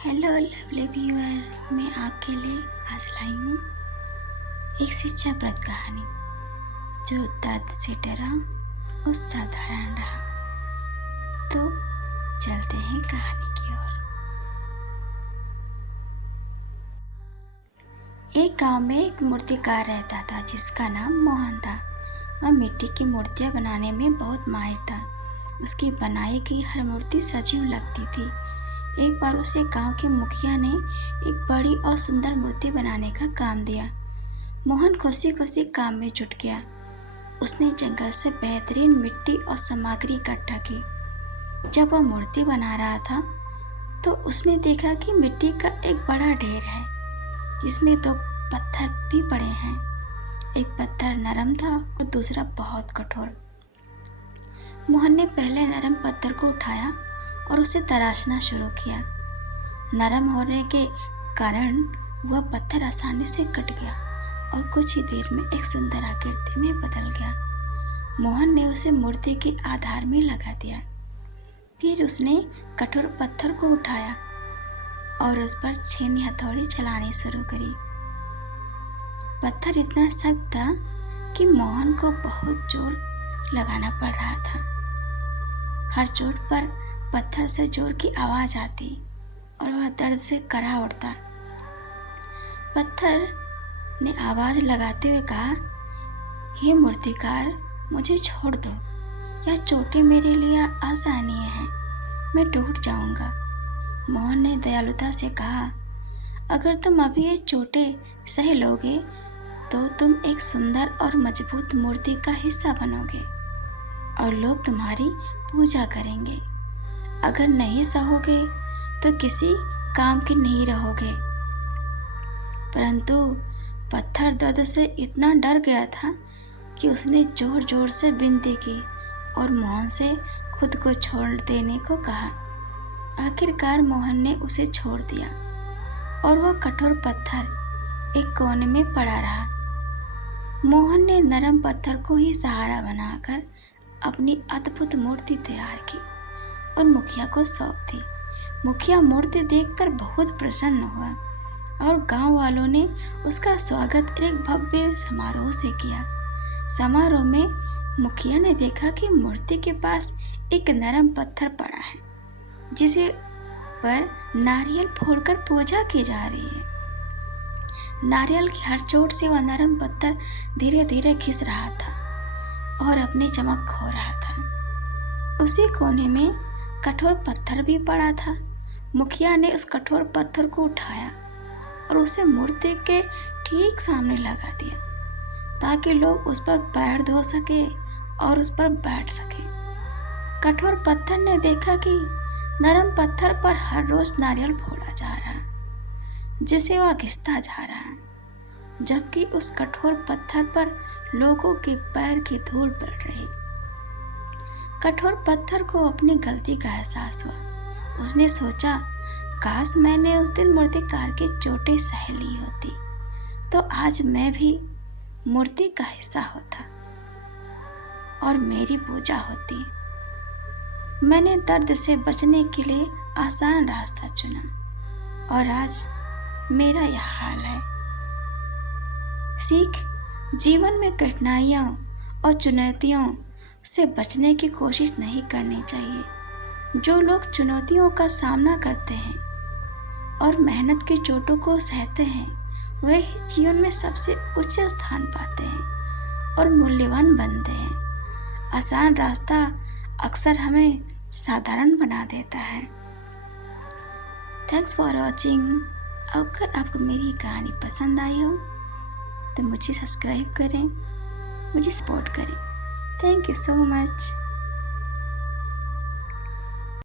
Hello lovely viewer, मैं आपके लिए आज लाई हूँ एक शिक्षाप्रद कहानी जो दर्द से डरा और साधारण रहा। तो चलते हैं कहानी की ओर। एक गांव में एक मूर्तिकार रहता था जिसका नाम मोहन था। वह मिट्टी की मूर्तियाँ बनाने में बहुत माहिर था। उसकी बनाई गई हर मूर्ति सजीव लगती थी। एक बार उसे गांव के मुखिया ने एक बड़ी और सुंदर मूर्ति बनाने का काम दिया। मोहन खुशी खुशी काम में जुट गया। उसने जंगल से बेहतरीन मिट्टी और सामग्री इकट्ठा की। जब वह मूर्ति बना रहा था तो उसने देखा कि मिट्टी का एक बड़ा ढेर है जिसमें दो पत्थर भी पड़े हैं। एक पत्थर नरम था और दूसरा बहुत कठोर। मोहन ने पहले नरम पत्थर को उठाया और उसे तराशना शुरू किया। नरम होने के कारण वह पत्थर आसानी से कट गया और कुछ ही देर में एक सुंदर आकृति में बदल गया। मोहन ने उसे मूर्ति के आधार में लगा दिया। फिर उसने कठोर पत्थर को उठाया और उस पर छेनी हथौड़ी चलानी शुरू करी। पत्थर इतना सख्त था कि मोहन को बहुत जोर लगाना पड़ रहा था। हर चोट पर पत्थर से जोर की आवाज आती और वह दर्द से करा उठता। पत्थर ने आवाज लगाते हुए कहा, हे मूर्तिकार, मुझे छोड़ दो। यह चोटें मेरे लिए असहनीय हैं, मैं टूट जाऊंगा। मोहन ने दयालुता से कहा, अगर तुम अभी ये चोटें सह लोगे तो तुम एक सुंदर और मजबूत मूर्ति का हिस्सा बनोगे और लोग तुम्हारी पूजा करेंगे। अगर नहीं सहोगे तो किसी काम के नहीं रहोगे। परंतु पत्थर दर्द से इतना डर गया था कि उसने जोर जोर से विनती की और मोहन से खुद को छोड़ देने को कहा। आखिरकार मोहन ने उसे छोड़ दिया और वह कठोर पत्थर एक कोने में पड़ा रहा। मोहन ने नरम पत्थर को ही सहारा बनाकर अपनी अद्भुत मूर्ति तैयार की और मुखिया को सौंप दी। मुखिया मूर्ति देखकर बहुत प्रसन्न हुआ और गांव वालों ने उसका स्वागत एक भव्य समारोह से किया। समारोह में मुखिया ने देखा कि मूर्ति के पास एक नरम पत्थर पड़ा है जिसे पर नारियल फोड़कर पूजा की जा रही है। नारियल की हर चोट से वह नरम पत्थर धीरे धीरे खिस रहा था और अपनी चमक खो रहा था। उसी कोने में कठोर पत्थर भी पड़ा था। मुखिया ने उस कठोर पत्थर को उठाया और उसे मूर्ति के ठीक सामने लगा दिया ताकि लोग उस पर पैर धो सके और उस पर बैठ सके। कठोर पत्थर ने देखा कि नरम पत्थर पर हर रोज नारियल फोड़ा जा रहा जिसे वह घिसता जा रहा, जबकि उस कठोर पत्थर पर लोगों के पैर की धूल पड़ रही। कठोर पत्थर को अपनी गलती का एहसास हुआ। उसने सोचा, काश मैंने उस दिन मूर्तिकार की चोटें सह ली होती तो आज मैं भी मूर्ति का हिस्सा होता और मेरी पूजा होती। मैंने दर्द से बचने के लिए आसान रास्ता चुना और आज मेरा यह हाल है। सीख, जीवन में कठिनाइयों और चुनौतियों से बचने की कोशिश नहीं करनी चाहिए। जो लोग चुनौतियों का सामना करते हैं और मेहनत की चोटों को सहते हैं वे ही जीवन में सबसे उच्च स्थान पाते हैं और मूल्यवान बनते हैं। आसान रास्ता अक्सर हमें साधारण बना देता है। Thanks for watching. अगर आपको मेरी कहानी पसंद आई हो तो मुझे सब्सक्राइब करें, मुझे सपोर्ट करें। Thank you so much.